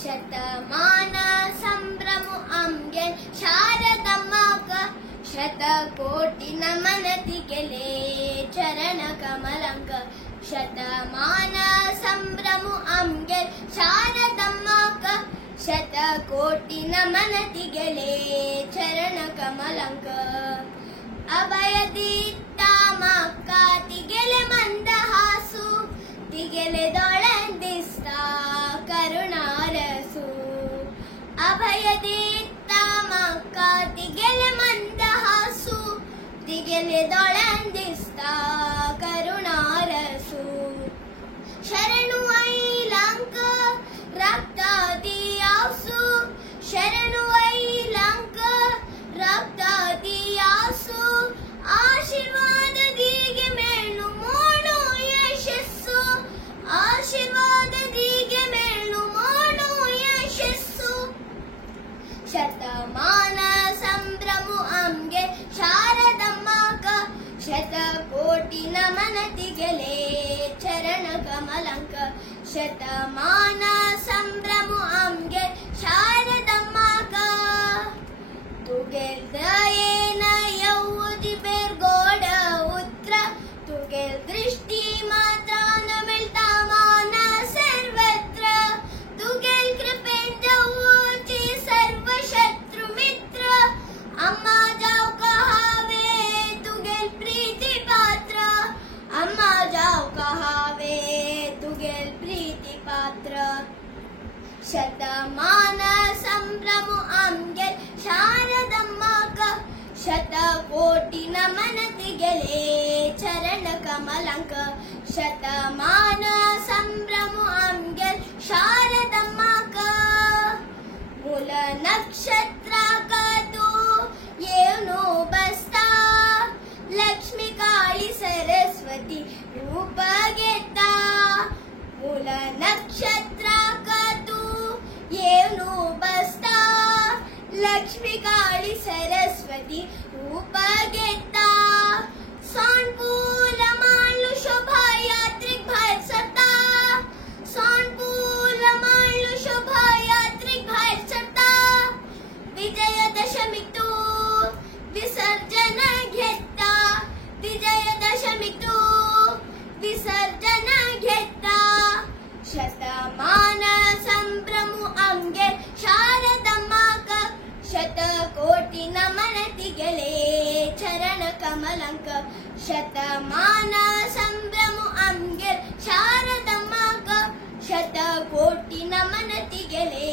ಶತಮಾನ ಸಂಭ್ರಮ ಅಂಗೆ ಶಾರದಮ್ಮಕ ಶತಕೋಟಿ ನಮನತಿಗೆಲೆ ಚರಣ ಕಮಲಂಕ ಶತಮಾನ ಸಂಭ್ರಮ ಅಂಗೆ ಶಾರದಮ್ಮಕ ಶತಕೋಟಿ ನಮನತಿಗೆಲೆ ಚರಣ ಕಮಲಂಕ ಅಭಯದೀತ್ತ ಮಕ್ಕ ತಿಗೆಲೆ ಮಂದಹಾಸು ತಿಗೆಲೆ ದೊಳಂದಿಸ್ತ ಕರುಣಾರಸು ಅಭಯದೀತ್ತ ಮಕ್ಕ ತಿಗೆಲೆ ಮಂದಹಾಸು ತಿಗೆಲೆ ದೊಳಂದಿಸ್ತ ಕರುಣಾರಸು ಶರಣು ಐಲಂಕ ರಕ್ತ ದಿಯಾಸು ಶರಣು ಐಲಂಕ ರಕ್ತ ದಿಯಾಸು ಆಶೀರ್ವಾದದಿಗೆ ಮೇಲು ಮೋಣು ಯಶಸ್ಸು ಆಶೀರ್ವಾದದಿಗೆ ಮೇಲು ಮೋಣು ಯಶಸ್ಸು ಶತಮಾನ ಸಂಭ್ರಮ ಅಂಗೆ ಶಾರದಮ್ಮಕ ಶತಕೋಟಿ ನಮನತಿಗೆಲೆ ಚರಣ ಕಮಲಂಕ ಶತಮಾನ ಸಂಭ್ರಮ ಅಂಗೆ ಶಾರದಮ್ಮಕ ತುಗೆಲ್ದಯೇನ ಯೌದಿ ಬೇರ್ಗೋಡ ಉತ್ರ ತುಗೆಲ್ ದೃಷ್ಟಿ ಮಾತ್ರ ನಮಿಳ್ತಾ ಮಾನ ಸರ್ವತ್ರ ತುಗೆಲ್ ಕೃಪೆಂದ ಊಚಿ ಸರ್ವ ಶತ್ರು ಮಿತ್ರ ಅಮ್ಮ ಜಾವ್ ಕಹಾವೆ ತುಗೆಲ್ ಪ್ರೀತಿ ಪಾತ್ರ ಅಮ್ಮ ಜಾವ್ ಕಹಾವೆ ತುಗೆಲ್ ಪ್ರೀತಿ ಪಾತ್ರ ಶತಮಾನ ಸಂಭ್ರಮ ಅಂಗೆ ಶಾರದಮ್ಮಕ ಶತಕೋಟಿ ನಮನತಿಗೆಲೆ ಚರಣ ಕಮಲಂಕ ಶತಮಾನ ಸಂಭ್ರಮ ಅಂಗೆ ಶಾರದಮ್ಮಕ ಮೂಲ ನಕ್ಷತ್ರ ಕದು ಏನು ಬಸ್ತಾ ಲಕ್ಷ್ಮಿ ಕಾಳಿ ಸರಸ್ವತಿ ರೂಪ ಗೆದ್ದ ಮೂಲ ನಕ್ಷತ್ರ ಕದು ಏನು ಬಸ್ತಾ ಲಕ್ಷ್ಮಿ ಕಾಳಿ ಸರಸ್ವತಿ ರೂಪ ಗೆದ್ದ सोनपुर मालू शोभा यात्रिक बाहेर सरता सोनपुर मालू शोभा यात्रिक बाहेर सरता विजयदशमी तू विसर्जन घेता विजयदशमी तू विसर्जन घेता शतमान संभ्रम अंगे शारदಮ್ಮಕ ಶತಕೋಟಿ ನಮನತಿಗೆಲೆ ಚರಣ ಕಮಲಂಕ ಶತಮಾನ ಸಂಭ್ರಮ ಅಂಗೆ ಶಾರದಮ್ಮಕ ಶತಕೋಟಿ ನಮನತಿಗೆಲೆ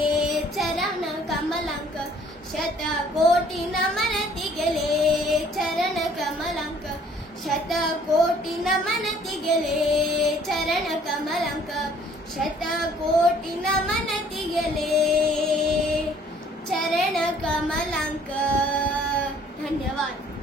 ಚರಣ ಕಮಲಂಕ ಶತಕೋಟಿ ನಮನತಿಗೆಲೆ ಚರಣ ಕಮಲಂಕ ಶತಕೋಟಿ ನಮನತಿಗೆಲೆ ಚರಣ ಕಮಲಂಕ ಶತಕೋಟಿ ನಮನತಿಗೆಲೆ चरण कमलंक। धन्यवाद।